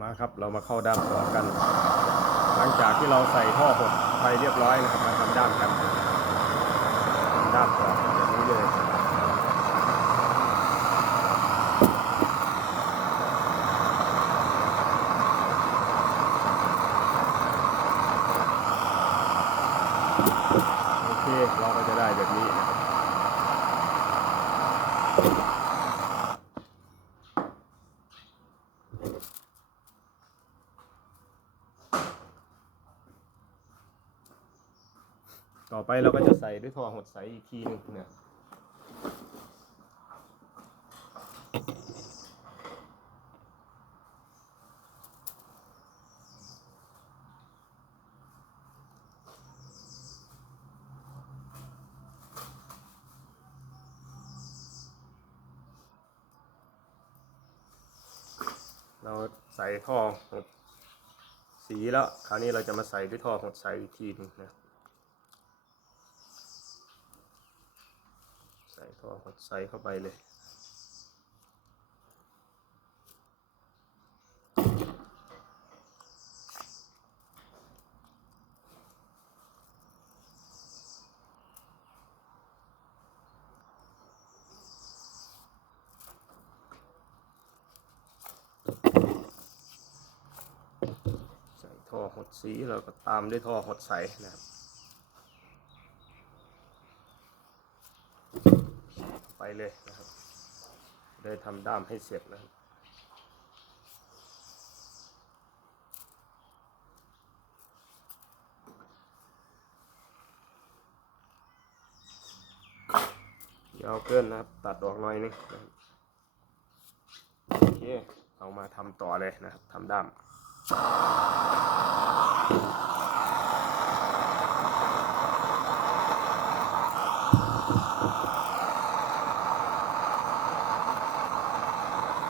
มาครับเรามาเข้าด้ามต่อกัน หลังจากที่เราใส่ท่อหดไปเรียบร้อยนะครับมาทำด้ามกันทำด้ามต่อแบบนี้เลยโอเคเราก็จะได้แบบนี้นะครับ ต่อไปเราก็จะใส่ด้วยท่อหดใสอีกทีหนึ่งเนี่ยเราใส่ท่อหดสีแล้ว คราวนี้เราจะมาใส่ด้วยท่อหดใสอีกทีหนึงนะ ใส่ท่อหดใส่เข้าไปเลย ใส่ท่อหดสีแล้วก็ตามด้วยท่อหดใสนะครับ ไป เลยนะครับ ได้ทำด้ามให้เสร็จนะครับยาวเกินนะครับ ตัดออกหน่อยนึงโอเคเอามาทำต่อเลยนะครับทำด้าม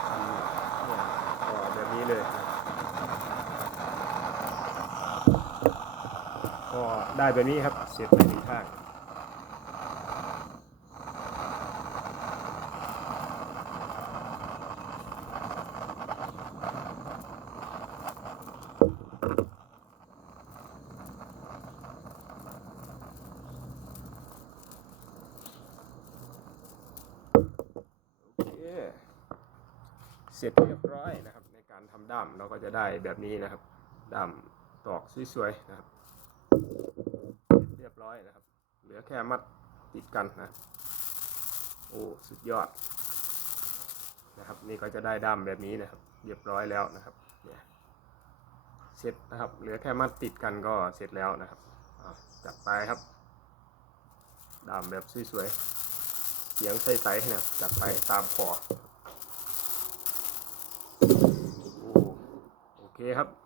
ทำเนี่ยต่อแบบนี้เลยก็ ได้แบบนี้ครับ เสร็จไปหนึ่งข้างโอเคเสร็จเรียบร้อยนะครับ ในการทำด้ามเราก็จะได้แบบนี้นะครับ ด้ามตอกสวยๆนะครับ รียบร้อยนะครับ เหลือแค่มัดติดกันนะ โอ้สุดยอดนะครับนี่ก็จะได้ด้ามแบบนี้นะครับ เรียบร้อยแล้วนะครับเนี่ยเสร็จนะครับ เหลือแค่มัดติดกันก็เสร็จแล้วนะครับจัดไปครับด้ามแบบสวยๆเสียงใสๆนะครับจัดไปตามขอโอโอเคครับ